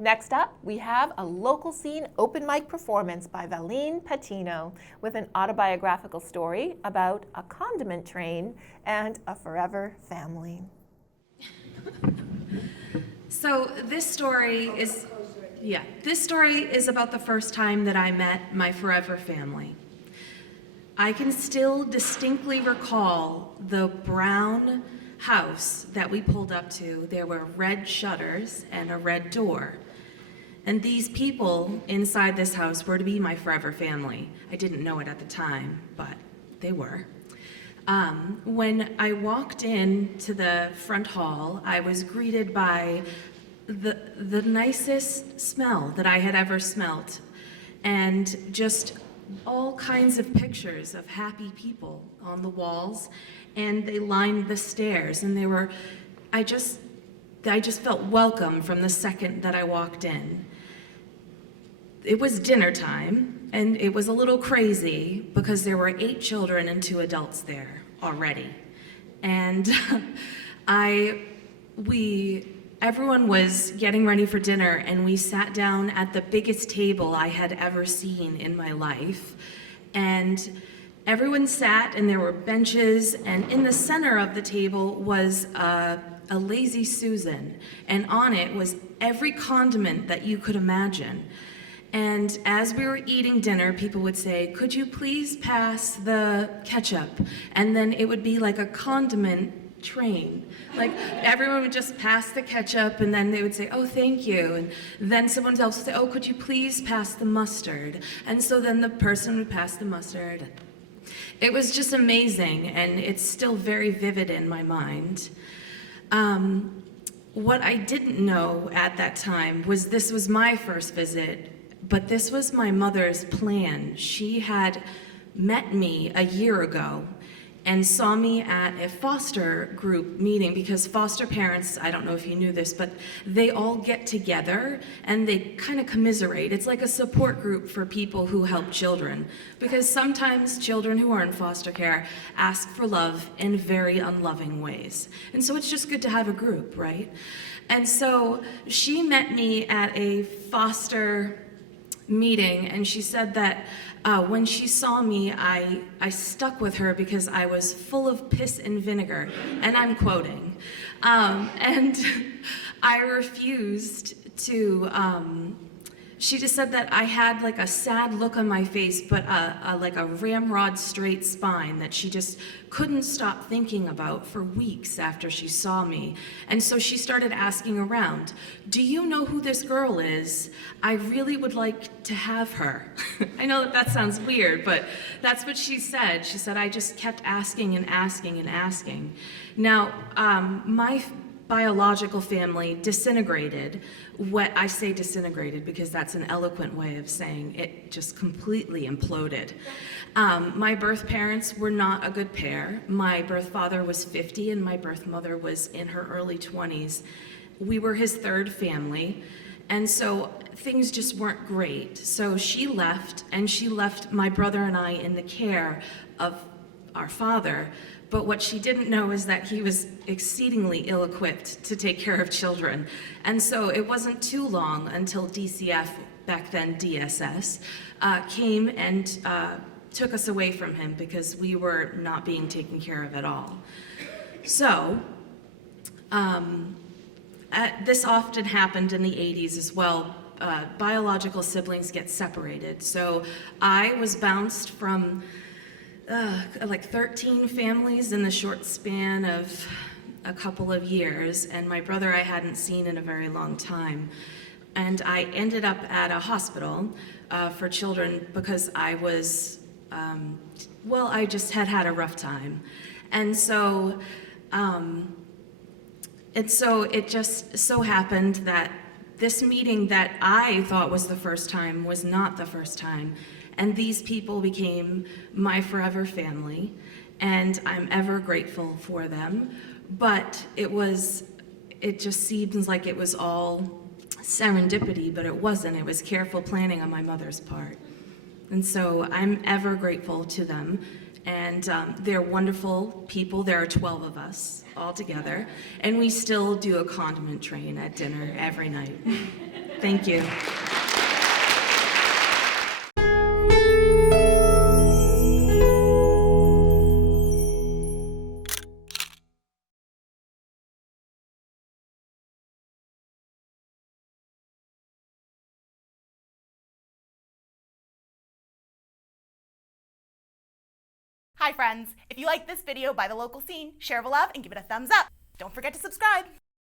Next up, we have a local scene open mic performance by Valleen Patino with an autobiographical story about a condiment train and a forever family. So this story is about the first time that I met my forever family. I can still distinctly recall the brown house that we pulled up to. There were red shutters and a red door. And these people inside this house were to be my forever family. I didn't know it at the time, but they were. When I walked into the front hall, I was greeted by the nicest smell that I had ever smelt, and just all kinds of pictures of happy people on the walls, and they lined the stairs, and I just felt welcome from the second that I walked in. It was dinner time, and it was a little crazy because there were 8 children and 2 adults there already. And everyone was getting ready for dinner, and we sat down at the biggest table I had ever seen in my life. And everyone sat, and there were benches, and in the center of the table was a Lazy Susan, and on it was every condiment that you could imagine. And as we were eating dinner, people would say, "Could you please pass the ketchup?" And then it would be like a condiment train. Like everyone would just pass the ketchup, and then they would say, "Oh, thank you." And then someone else would say, "Oh, could you please pass the mustard?" And so then the person would pass the mustard. It was just amazing, and it's still very vivid in my mind. What I didn't know at that time was this was my first visit, but this was my mother's plan. She had met me a year ago and saw me at a foster group meeting, because foster parents, I don't know if you knew this, but they all get together and they kind of commiserate. It's like a support group for people who help children, because sometimes children who are in foster care ask for love in very unloving ways. And so it's just good to have a group, right? And so she met me at a foster meeting, and she said that when she saw me, I stuck with her because I was full of piss and vinegar, and I'm quoting. And I refused to, she just said that I had like a sad look on my face, but like a ramrod straight spine that she just couldn't stop thinking about for weeks after she saw me. And so she started asking around, "Do you know who this girl is? I really would like to have her." I know that sounds weird, but that's what she said. She said, I just kept asking and asking and asking. Now, my biological family disintegrated. What I say disintegrated because that's an eloquent way of saying it just completely imploded. My birth parents were not a good pair. My birth father was 50 and my birth mother was in her early 20s. We were his third family, and so things just weren't great. So she left, and she left my brother and I in the care of our father. But what she didn't know is that he was exceedingly ill-equipped to take care of children. And so it wasn't too long until DCF, back then DSS, came and took us away from him because we were not being taken care of at all. So, this often happened in the 80s as well. Biological siblings get separated. So I was bounced from like 13 families in the short span of a couple of years, and my brother I hadn't seen in a very long time. And I ended up at a hospital for children because I was, I just had a rough time. And so it just so happened that this meeting that I thought was the first time was not the first time. And these people became my forever family, and I'm ever grateful for them. But it just seems like it was all serendipity, but it wasn't. It was careful planning on my mother's part. And so I'm ever grateful to them. And they're wonderful people. There are 12 of us all together, and we still do a condiment train at dinner every night. Thank you. Hi friends, if you like this video by The Local Scene, share the love and give it a thumbs up. Don't forget to subscribe.